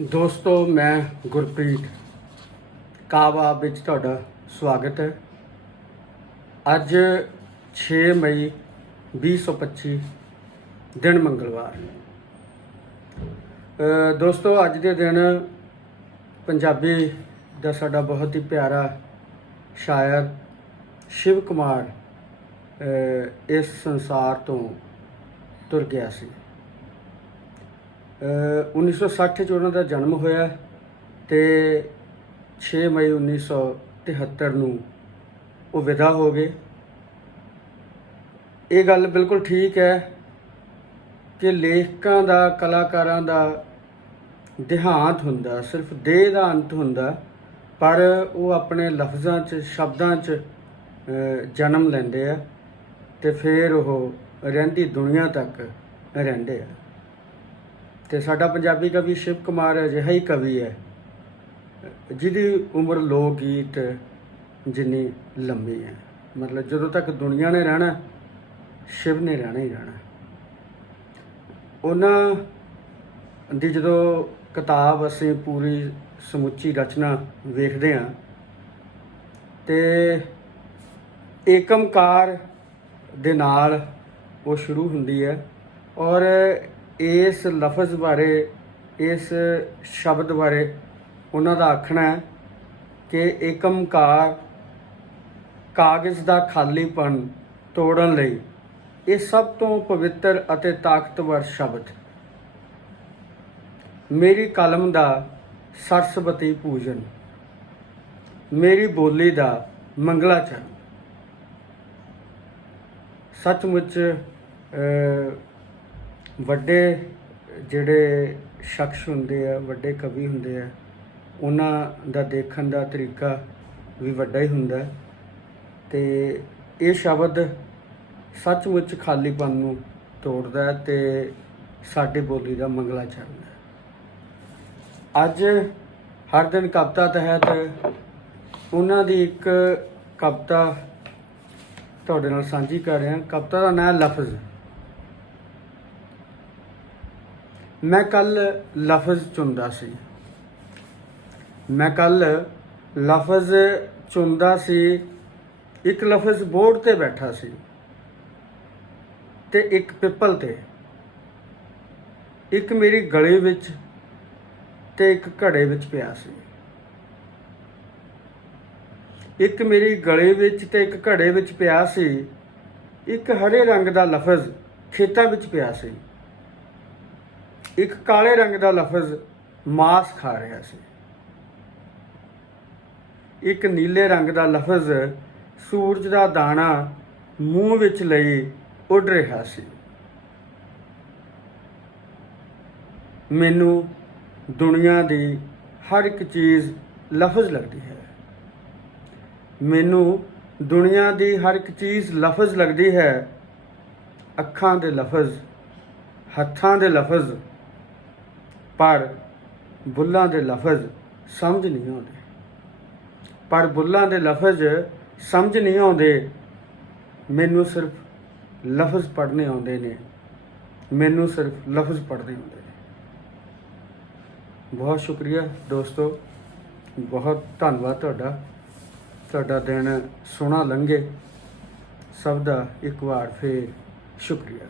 ਦੋਸਤੋ, ਮੈਂ ਗੁਰਪ੍ਰੀਤ ਕਾਵਾ ਵਿੱਚ ਤੁਹਾਡਾ ਸਵਾਗਤ ਹੈ। ਅੱਜ 6 ਮਈ 2025 ਦਿਨ ਮੰਗਲਵਾਰ। ਦੋਸਤੋ, ਅੱਜ ਦੇ ਦਿਨ ਪੰਜਾਬੀ ਦਾ ਸਾਡਾ ਬਹੁਤ ਹੀ ਪਿਆਰਾ ਸ਼ਾਇਰ ਸ਼ਿਵ ਕੁਮਾਰ ਇਸ ਸੰਸਾਰ ਤੋਂ ਤੁਰ ਗਿਆ ਸੀ। 1960 ਚ ਉਹਨਾਂ ਦਾ ਜਨਮ ਹੋਇਆ ਤੇ 6 ਮਈ 1973 ਨੂੰ ਉਹ ਵਿਦਾ ਹੋ ਗਏ। ਇਹ ਗੱਲ ਬਿਲਕੁਲ ਠੀਕ ਹੈ ਕਿ ਲੇਖਕਾਂ ਦਾ, ਕਲਾਕਾਰਾਂ ਦਾ ਦੇਹਾਂਤ ਹੁੰਦਾ, ਸਿਰਫ ਦੇਹ ਦਾ ਅੰਤ ਹੁੰਦਾ, ਪਰ ਉਹ ਆਪਣੇ ਲਫ਼ਜ਼ਾਂ 'ਚ, ਸ਼ਬਦਾਂ 'ਚ ਜਨਮ ਲੈਂਦੇ ਆ ਤੇ ਫਿਰ ਉਹ ਰਹਿੰਦੀ ਦੁਨੀਆ ਤੱਕ ਰਹਿੰਦੇ ਆ। ਤੇ ਸਾਡਾ ਪੰਜਾਬੀ ਕਵੀ ਸ਼ਿਵ ਕੁਮਾਰ ਅਜਿਹਾ ਹੀ ਕਵੀ ਹੈ। ਜਿਹਦੀ ਉਮਰ ਲੋਕ ਗੀਤ ਜਿੰਨੀ ਲੰਮੀ ਹੈ। ਮਤਲਬ ਜਦੋਂ ਤੱਕ ਦੁਨੀਆ ਨੇ ਰਹਿਣਾ, ਸ਼ਿਵ ਨੇ ਰਹਿਣਾ ਹੀ ਰਹਿਣਾ। ਉਹਨਾਂ ਦੀ ਜਦੋਂ ਕਿਤਾਬ ਅਸੀਂ ਪੂਰੀ ਸਮੁੱਚੀ ਰਚਨਾ ਵੇਖਦੇ ਹਾਂ, ਤੇ ਏਕਮਕਾਰ ਦੇ ਨਾਲ ਉਹ ਸ਼ੁਰੂ ਹੁੰਦੀ ਹੈ ਔਰ ਇਸ ਲਫ਼ਜ਼ ਬਾਰੇ, ਇਸ ਸ਼ਬਦ ਬਾਰੇ ਉਹਨਾਂ ਦਾ ਆਖਣਾ ਹੈ ਕਿ ਏਕਮਕਾਰ ਕਾਗਜ਼ ਦਾ ਖਾਲੀਪਨ ਤੋੜਨ ਲਈ ਇਹ ਸਭ ਤੋਂ ਪਵਿੱਤਰ ਅਤੇ ਤਾਕਤਵਰ ਸ਼ਬਦ। ਮੇਰੀ ਕਲਮ ਦਾ ਸਰਸਵਤੀ ਪੂਜਨ, ਮੇਰੀ ਬੋਲੀ ਦਾ ਮੰਗਲਾਚਰਨ ਸੱਚਮੁੱਚ ਵੱਡੇ ਜਿਹੜੇ ਸ਼ਖਸ ਹੁੰਦੇ ਆ, ਵੱਡੇ ਕਵੀ ਹੁੰਦੇ ਆ, ਉਹਨਾਂ ਦਾ ਦੇਖਣ ਦਾ ਤਰੀਕਾ ਵੀ ਵੱਡਾ ਹੀ ਹੁੰਦਾ ਹੈ। ਤੇ ਇਹ ਸ਼ਬਦ ਸੱਚਮੁੱਚ ਖਾਲੀਪਨ ਨੂੰ ਤੋੜਦਾ ਹੈ ਤੇ ਸਾਡੀ ਬੋਲੀ ਦਾ ਮੰਗਲਾ ਹੈ। ਅੱਜ ਹਰ ਦਿਨ ਕਵਿਤਾ ਤਹਿਤ ਉਹਨਾਂ ਦੀ ਇੱਕ ਕਵਿਤਾ ਤੁਹਾਡੇ ਨਾਲ ਸਾਂਝੀ ਕਰ ਰਿਹਾ। ਕਵਿਤਾ ਦਾ ਨਾਮ ਹੈ ਲਫ਼ਜ਼। ਮੈਂ ਕੱਲ ਲਫ਼ਜ਼ ਚੁੰਦਾ ਸੀ। ਮੈਂ ਕੱਲ ਲਫ਼ਜ਼ ਚੁੰਦਾ ਸੀ। ਇੱਕ ਲਫ਼ਜ਼ ਬੋਰਡ ਤੇ ਬੈਠਾ ਸੀ ਤੇ ਇੱਕ ਪਿੱਪਲ ਤੇ। ਇੱਕ ਮੇਰੀ ਗਲੇ ਵਿੱਚ ਤੇ ਇੱਕ ਘੜੇ ਵਿੱਚ ਪਿਆ ਸੀ। ਇੱਕ ਮੇਰੀ ਗਲੇ ਵਿੱਚ ਤੇ ਇੱਕ ਘੜੇ ਵਿੱਚ ਪਿਆ ਸੀ। ਇੱਕ ਹਰੇ ਰੰਗ ਦਾ ਲਫ਼ਜ਼ ਖੇਤਾਂ ਵਿੱਚ ਪਿਆ ਸੀ। ਇੱਕ ਕਾਲੇ ਰੰਗ ਦਾ ਲਫ਼ਜ਼ ਮਾਸ ਖਾ ਰਿਹਾ ਸੀ। ਇੱਕ ਨੀਲੇ ਰੰਗ ਦਾ ਲਫ਼ਜ਼ ਸੂਰਜ ਦਾ ਦਾਣਾ ਮੂੰਹ ਵਿੱਚ ਲਈ ਉੱਡ ਰਿਹਾ ਸੀ। ਮੈਨੂੰ ਦੁਨੀਆ ਦੀ ਹਰ ਇੱਕ ਚੀਜ਼ ਲਫ਼ਜ਼ ਲੱਗਦੀ ਹੈ। ਮੈਨੂੰ ਦੁਨੀਆ ਦੀ ਹਰ ਇੱਕ ਚੀਜ਼ ਲਫ਼ਜ਼ ਲੱਗਦੀ ਹੈ। ਅੱਖਾਂ ਦੇ ਲਫ਼ਜ਼, ਹੱਥਾਂ ਦੇ ਲਫ਼ਜ਼ ਪਰ ਬੁੱਲਾਂ ਦੇ ਲਫ਼ਜ਼ ਸਮਝ ਨਹੀਂ ਆਉਂਦੇ। ਪਰ ਬੁੱਲਾਂ ਦੇ ਲਫ਼ਜ਼ ਸਮਝ ਨਹੀਂ ਆਉਂਦੇ, ਮੈਨੂੰ ਸਿਰਫ ਲਫ਼ਜ਼ ਪੜ੍ਹਨੇ ਆਉਂਦੇ ਨੇ। ਮੈਨੂੰ ਸਿਰਫ ਲਫ਼ਜ਼ ਪੜ੍ਹਨੇ ਆਉਂਦੇ ਨੇ। ਬਹੁਤ ਸ਼ੁਕਰੀਆ ਦੋਸਤੋ, ਬਹੁਤ ਧੰਨਵਾਦ ਤੁਹਾਡਾ। ਤੁਹਾਡਾ ਦਿਨ ਸੋਹਣਾ ਲੰਘੇ। ਸਭ ਦਾ ਇੱਕ ਵਾਰ ਫੇਰ ਸ਼ੁਕਰੀਆ।